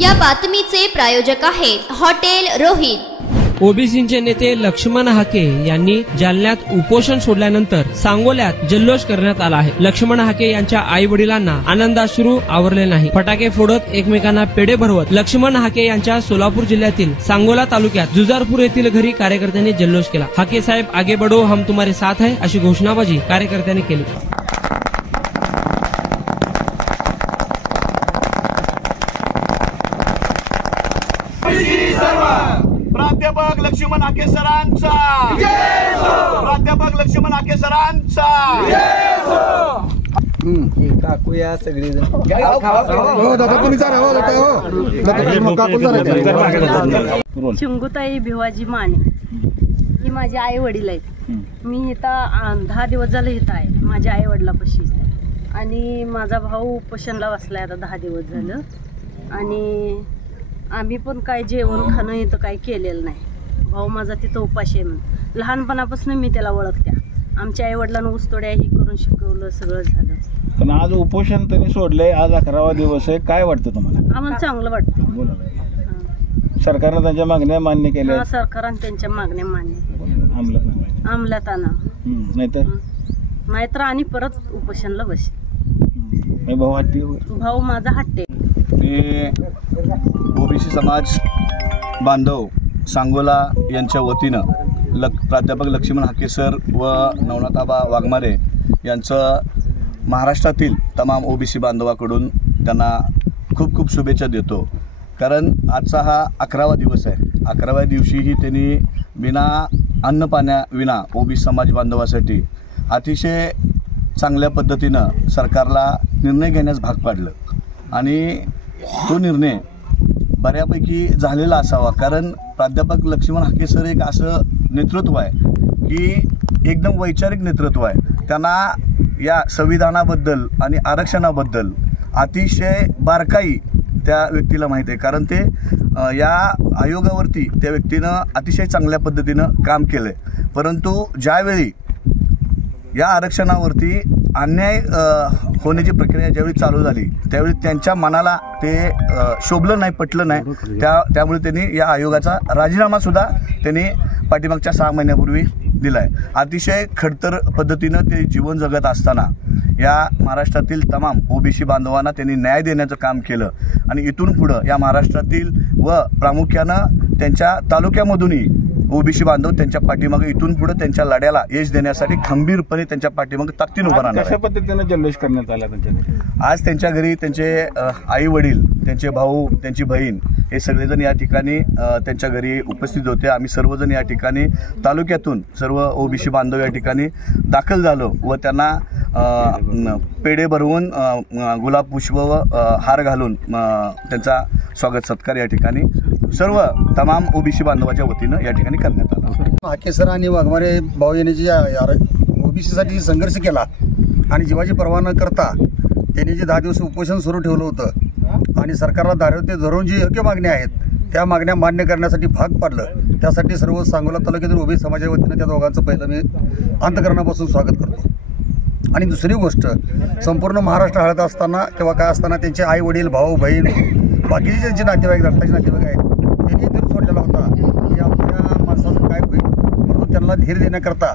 या बातमीचे प्रायोजक आहेत हॉटेल रोहित। ओबीसीचे नेते लक्ष्मण हाके यांनी जालन्यात उपोषण सोडल्यानंतर सांगोल्यात जल्लोष करण्यात आला आहे। लक्ष्मण हाके यांच्या आई वडिलांना आनंदाश्रू आवरले नाही। फटाके फोडत एकमेकांना पेढे भरवत लक्ष्मण हाके यांच्या सोलापूर जिल्ह्यातील सांगोला तालुक्यात जुजारपूर येथील घरी कार्यकर्त्यांनी जल्लोष केला। हाके साहेब आगे बढ़ो, हम तुम्हारे साथ है अशी घोषणाबाजी कार्यकर्त्यांनी केली। प्राध्यापक लक्ष्मण हाके सरांचा, प्राध्यापक लक्ष्मण हाके सरांचा। काकूया सगळी चिंगुताई भिवाजी माने ही माझे आई वडील आहेत। मी इथं 10 दिवस झाले इथं आहे माझ्या आई वडिलापाशी, आणि माझा भाऊ उपोषणला बसलाय आता 10 दिवस झालं। आणि आम्ही पण काय जेवण खाणं इथं काही केलेलं नाही। भाऊ माझा तिथं उपाशी आहे म्हणून लहानपणापासून मी त्याला ओळखत्या। आमच्या आई वडिलांना ऊसतोड्या ही करून शिकवलं, सगळं झालं। पण आज उपोषण त्यांनी सोडलंय, आज 11वा दिवस आहे, काय वाटतं तुम्हाला? आम्हाला चांगलं वाटतं। सरकारने त्यांच्या मागण्या मान्य केल्या? सरकारने त्यांच्या मागण्या मान्य केल्या अंमलात आणा, नाहीतर आणि परत उपोषणला बस। भाऊ माझा हट्टे। ओबीसी समाज बांधव सांगोला यांच्या वतीनं प्राध्यापक लक्ष्मण हाके सर व नवनाथाबा वाघमारे यांचं महाराष्ट्रातील तमाम ओबीसी बांधवाकडून त्यांना खूप खूप शुभेच्छा देतो। कारण आजचा हा 11वा दिवस आहे। 11व्या दिवशीही त्यांनी बिना अन्न पाण्या विना ओबीसी समाज बांधवासाठी अतिशय चांगल्या पद्धतीनं सरकारला निर्णय घेण्यास भाग पाडलं, आणि तो निर्णय बऱ्यापैकी झालेला असावा। कारण प्राध्यापक लक्ष्मण हाके सर एक असं नेतृत्व आहे की एकदम वैचारिक नेतृत्व आहे। त्यांना या संविधानाबद्दल आणि आरक्षणाबद्दल अतिशय बारकाई त्या व्यक्तीला माहिती आहे। कारण ते या आयोगावरती त्या व्यक्तीनं अतिशय चांगल्या पद्धतीनं काम केलं आहे। परंतु ज्यावेळी या आरक्षणावरती अन्याय होण्याची प्रक्रिया ज्यावेळी चालू झाली त्यावेळी त्यांच्या मनाला ते शोभलं नाही, पटलं नाही। त्यामुळे त्यांनी या आयोगाचा राजीनामा सुद्धा त्यांनी पाठीमागच्या 6 महिन्यापूर्वी दिलाय। अतिशय खडतर पद्धतीनं ते जीवन जगत असताना या महाराष्ट्रातील तमाम ओबीसी बांधवांना त्यांनी न्याय देण्याचं काम केलं, आणि इथून पुढं या महाराष्ट्रातील व प्रामुख्यानं त्यांच्या तालुक्यामधूनही ओबीसी बांधव त्यांच्या पाठीमागे इथून पुढे त्यांच्या लढ्याला यश देण्यासाठी खंबीरपणे त्यांच्या पाठीमागे ताकदीने उभा राहणार। कशा पद्धतीने जल्लोष करण्यात आला त्यांच्या? आज त्यांच्या घरी त्यांचे आई वडील, त्यांचे भाऊ, त्यांची बहीण हे सगळेजण या ठिकाणी त्यांच्या घरी उपस्थित होते। आम्ही सर्वजण या ठिकाणी तालुक्यातून सर्व ओबीसी बांधव या ठिकाणी दाखल झालो व त्यांना पेढे भरवून गुलाब पुष्प व हार घालून त्यांचा स्वागत सत्कार या ठिकाणी सर्व तमाम ओबीसी बांधवाच्या वतीनं या ठिकाणी करण्यात आला। हाके सर आणि वाघमारे भाऊ यांनी जे ओबीसीसाठी संघर्ष केला आणि जीवाची पर्वा न करता त्यांनी जे 10 दिवस उपोषण सुरू ठेवलं होतं आणि सरकारला दारिद्र्य धरून जी योग्य मागण्या आहेत त्या मागण्या मान्य करण्यासाठी भाग पाडलं, त्यासाठी सर्व सांगोला तालुक्यातील ओबीसी समाजाच्या वतीनं त्या दोघांचं पहिलं मी अंतःकरणापासून स्वागत करतो। आणि दुसरी गोष्ट, संपूर्ण महाराष्ट्र हळद असताना किंवा काय असताना त्यांचे आई वडील, भाऊ बहीण, बाकीचे ज्यांचे नातेवाईक, रक्ताचे नातेवाईक आहेत त्यांनी धीर सोडलेला होता की आपल्या माणसाचं काय होईल, परंतु त्यांना धीर देण्याकरता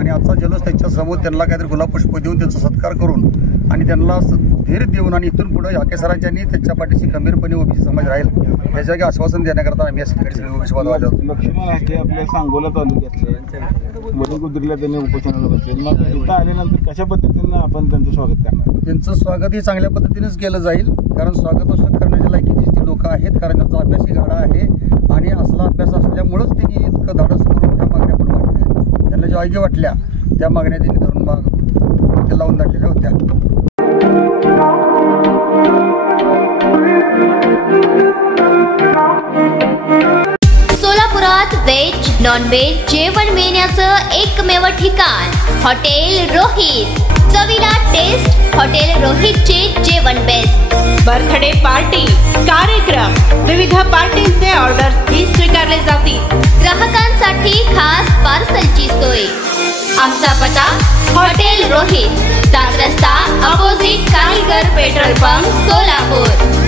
आणि आजचा जल्लोष त्यांच्या समोर त्यांना काहीतरी गुलाबपुष्प देऊन त्यांचा सत्कार करून आणि त्यांना धीर देऊन आणि इथून पुढे हाके सरांच्यांनी त्यांच्या पाठीशी खंबीरपणे ओबीसी समाज राहील याच्या आश्वासन देण्याकरता आम्ही ओबीसी बांधव आलो। लक्ष्मण हाके आपल्या सांगोला तालुक्यातले वडगुद्रीला त्यांनी उपोषणाला बसले, मग इथं आल्यानंतर कशा पद्धतीनं आपण त्यांचं स्वागत करणार? त्यांचं स्वागत ही चांगल्या पद्धतीनेच केलं जाईल, कारण स्वागत करण्याच्या लायकीची ती लोक आहेत, कारण त्यांचा अभ्यासही गाडा आहे आणि असला अभ्यास असल्यामुळेच त्यांनी इतकं धाडस करून ह्या मागण्या पण वाटल्या आहेत। त्यांना ज्या योग्य वाटल्या त्या मागण्या त्यांनी धरून ते लावून धाडलेल्या होत्या। सोलापुरात व्हेज नॉन व्हेज जेवण मिळण्याचं एकमेव ठिकाण हॉटेल रोहित। चवीला टेस्ट हॉटेल रोहितचे जेवण बेस्ट। बर्थडे पार्टी, कार्यक्रम, विविध पार्टींचे ऑर्डर्स स्वीकारले जातील। ग्राहकांसाठी खास पार्सलची सोय। आमचा पत्ता हॉटेल रोहित, 7 रस्ता opposite Kaligar petrol pump, Solapur.